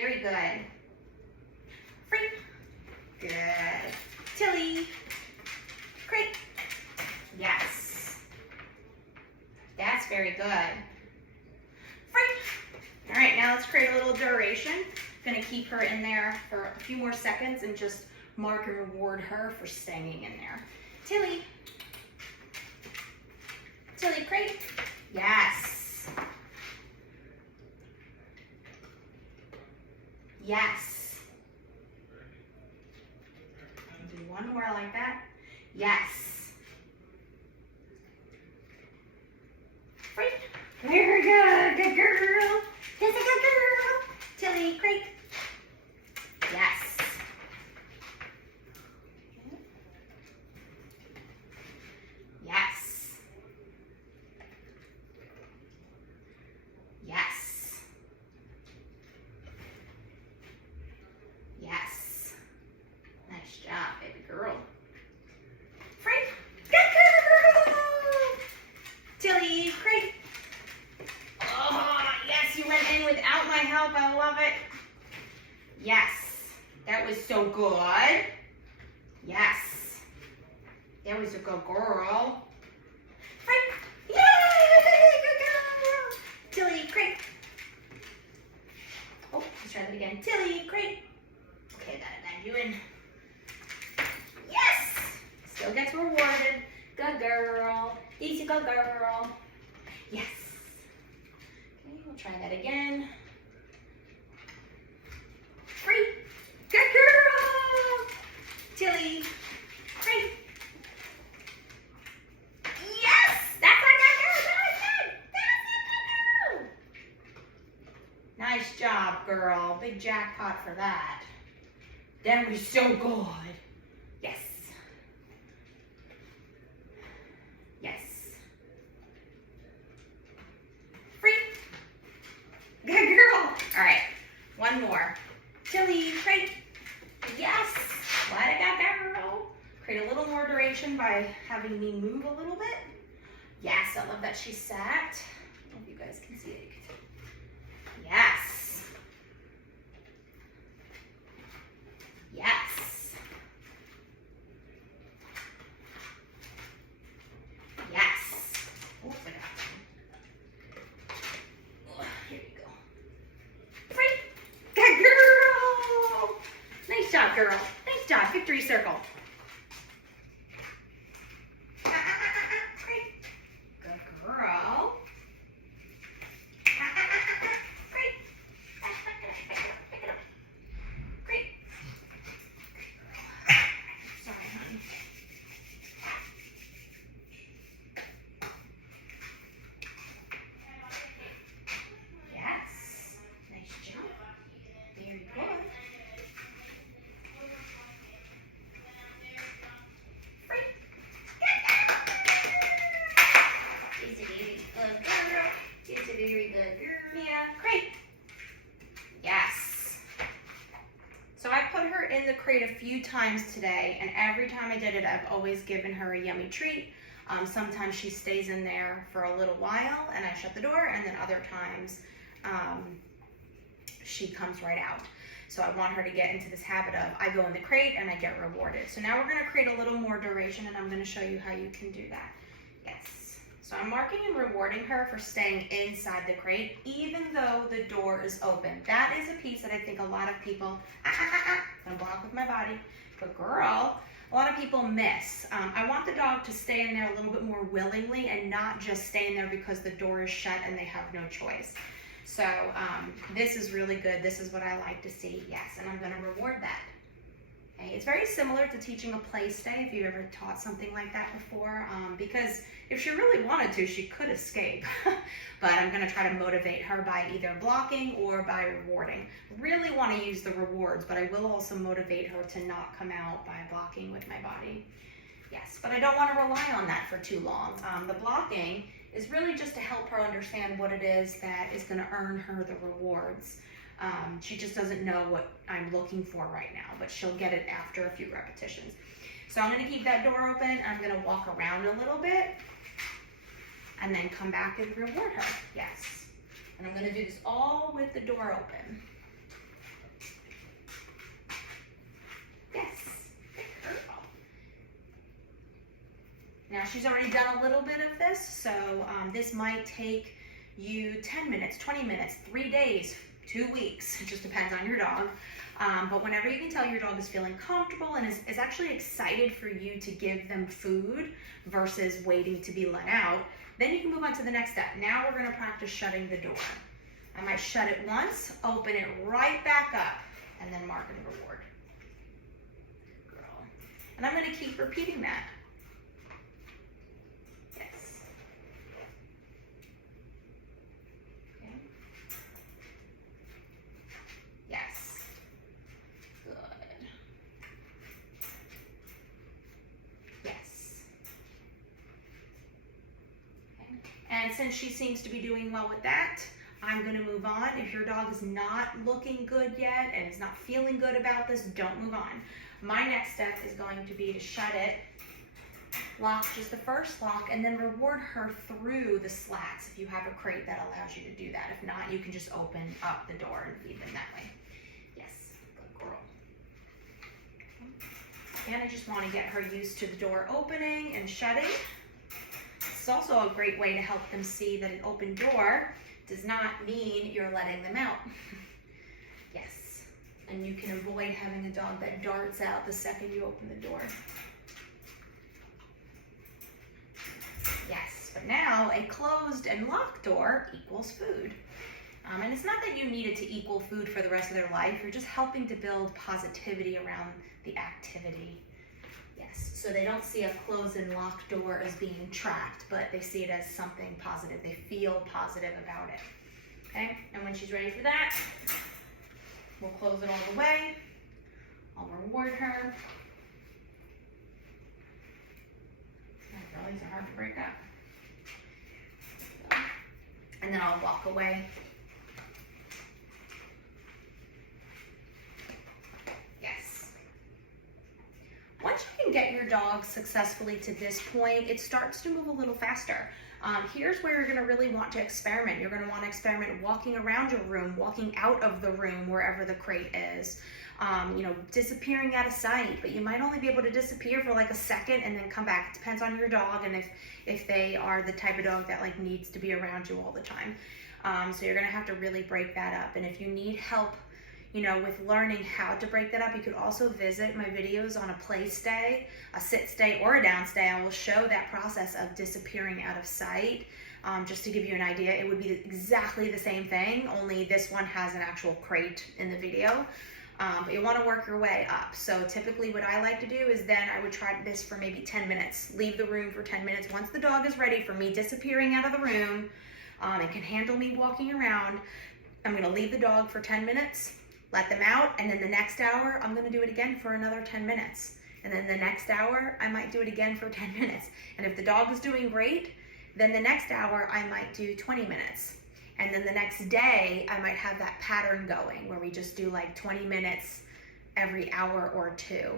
very good. Free. Good. Tilly. Great. Yes. That's very good. Free. All right, now let's create a little duration. Gonna keep her in there for a few more seconds and just mark and reward her for staying in there. Tilly. Tilly, great. Yes. Yes. Do one more like that. Yes. Free. Very good. Good girl. That's a good girl. Tilly, great. Yes. Yes. Yes. Yes. Nice job, baby girl. Free. Good girl. Tilly, great. Oh, yes, you went in without my help. I love it. Yes. That was so good. Yes. That was a good girl. Free. Yay! Good girl. Tilly, great. Oh, let's try that again. Tilly, great. Okay, that you in. Yes! Still gets rewarded. Good girl. Easy, good girl. Yes. Okay, we'll try that again. Free. Good girl. Tilly. Great. Yes! That's a good girl. That's it. That's a good girl. Nice job, girl. Big jackpot for that. That was so good. Yes. Yes. Free. Good girl. All right. One more. Tilly, great. Yes. Let it go, girl. Create a little more duration by having me move a little bit. Yes, I love that she sat. I hope you guys can see it. Yes. Yes. Yes. Oops, I got one. Here you go. Free. Good girl. Nice job, girl. Nice job. Victory circle. Great. Good girl. Great. Pick it up. Great. Sorry, honey. Yes. Nice job. Very good. Free. She's a very good girl. She's a very good girl. Mia. Great. Yes. So I put her in the crate a few times today, and every time I did it, I've always given her a yummy treat. Sometimes she stays in there for a little while, and I shut the door, and then other times she comes right out. So I want her to get into this habit of I go in the crate and I get rewarded. So now we're going to create a little more duration, and I'm going to show you how you can do that. Yes. So I'm marking and rewarding her for staying inside the crate, even though the door is open. That is a piece that I think a lot of people, I'm going to block with my body, but girl, a lot of people miss. I want the dog to stay in there a little bit more willingly and not just stay in there because the door is shut and they have no choice. So this is really good. This is what I like to see. Yes, and I'm going to reward that. Okay, it's very similar to teaching a play stay, if you've ever taught something like that before, because if she really wanted to, she could escape. But I'm going to try to motivate her by either blocking or by rewarding. Really want to use the rewards, but I will also motivate her to not come out by blocking with my body. Yes, but I don't want to rely on that for too long. The blocking is really just to help her understand what it is that is going to earn her the rewards. She just doesn't know what I'm looking for right now, but she'll get it after a few repetitions. So I'm going to keep that door open. I'm going to walk around a little bit and then come back and reward her. Yes. And I'm going to do this all with the door open. She's already done a little bit of this, so this might take you 10 minutes, 20 minutes, 3 days, 2 weeks. It just depends on your dog. But whenever you can tell your dog is feeling comfortable and is actually excited for you to give them food versus waiting to be let out, then you can move on to the next step. Now we're gonna practice shutting the door. I might shut it once, open it right back up, and then mark and reward. Girl. And I'm gonna keep repeating that. Yes. Okay. Yes. Good. Yes. Okay. And since she seems to be doing well with that, I'm gonna move on. If your dog is not looking good yet and is not feeling good about this, don't move on. My next step is going to be to shut it, lock just the first lock, and then reward her through the slats if you have a crate that allows you to do that. If not, you can just open up the door and feed them that way. Yes, good girl. And I just want to get her used to the door opening and shutting. It's also a great way to help them see that an open door does not mean you're letting them out. Yes, and you can avoid having a dog that darts out the second you open the door. Yes, but now a closed and locked door equals food. And it's not that you need it to equal food for the rest of their life, you're just helping to build positivity around the activity. Yes, so they don't see a closed and locked door as being trapped, but they see it as something positive. They feel positive about it. Okay, and when she's ready for that, we'll close it all the way. I'll reward her. These are hard to break up. So, and then I'll walk away. Yes. Once you can get your dog successfully to this point, it starts to move a little faster. Here's where you're gonna really want to experiment. You're gonna wanna experiment walking around your room, walking out of the room wherever the crate is. You know, disappearing out of sight, but you might only be able to disappear for like a second and then come back. It depends on your dog and if they are the type of dog that like needs to be around you all the time. So you're gonna have to really break that up. And if you need help, you know, with learning how to break that up, you could also visit my videos on a play stay, a sit stay, or a down stay. I will show that process of disappearing out of sight. Just to give you an idea, it would be exactly the same thing, only this one has an actual crate in the video. But you want to work your way up. So typically what I like to do is then I would try this for maybe 10 minutes. Leave the room for 10 minutes. Once the dog is ready for me disappearing out of the room and can handle me walking around, I'm going to leave the dog for 10 minutes, let them out, and then the next hour I'm going to do it again for another 10 minutes. And then the next hour I might do it again for 10 minutes. And if the dog is doing great, then the next hour I might do 20 minutes. And then the next day, I might have that pattern going where we just do like 20 minutes every hour or two.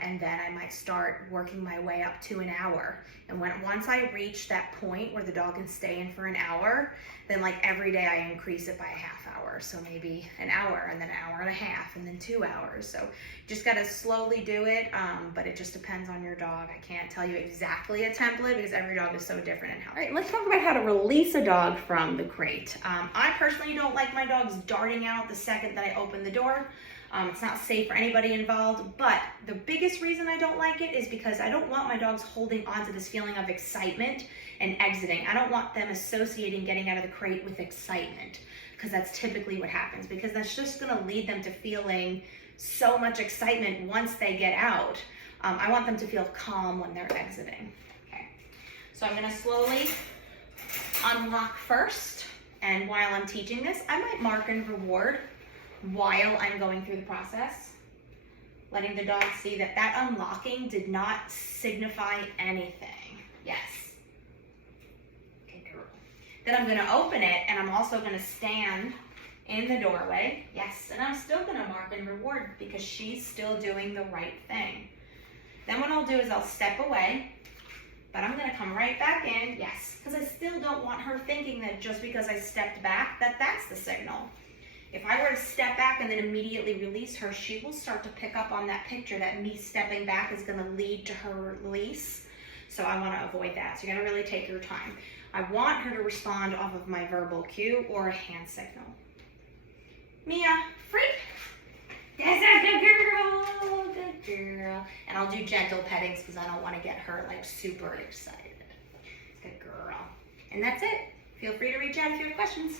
And then I might start working my way up to an hour. And once I reach that point where the dog can stay in for an hour, then like every day I increase it by a half hour. So maybe an hour and then an hour and a half and then 2 hours. So you just gotta slowly do it, but it just depends on your dog. I can't tell you exactly a template because every dog is so different in how. All right, let's talk about how to release a dog from the crate. I personally don't like my dogs darting out the second that I open the door. It's not safe for anybody involved, but the biggest reason I don't like it is because I don't want my dogs holding on to this feeling of excitement and exiting. I don't want them associating getting out of the crate with excitement, because that's typically what happens, because that's just gonna lead them to feeling so much excitement once they get out. I want them to feel calm when they're exiting. Okay, so I'm gonna slowly unlock first, and while I'm teaching this, I might mark and reward while I'm going through the process, letting the dog see that that unlocking did not signify anything. Yes. Okay, girl. Then I'm gonna open it, and I'm also gonna stand in the doorway. Yes, and I'm still gonna mark and reward because she's still doing the right thing. Then what I'll do is I'll step away, but I'm gonna come right back in. Yes, because I still don't want her thinking that just because I stepped back, that's the signal. If I were to step back and then immediately release her, she will start to pick up on that picture that me stepping back is gonna lead to her release. So I want to avoid that. So you got to really take your time. I want her to respond off of my verbal cue or a hand signal. Mia, free. Yes, good girl, good girl. And I'll do gentle pettings because I don't want to get her like super excited. Good girl. And that's it. Feel free to reach out if you have questions.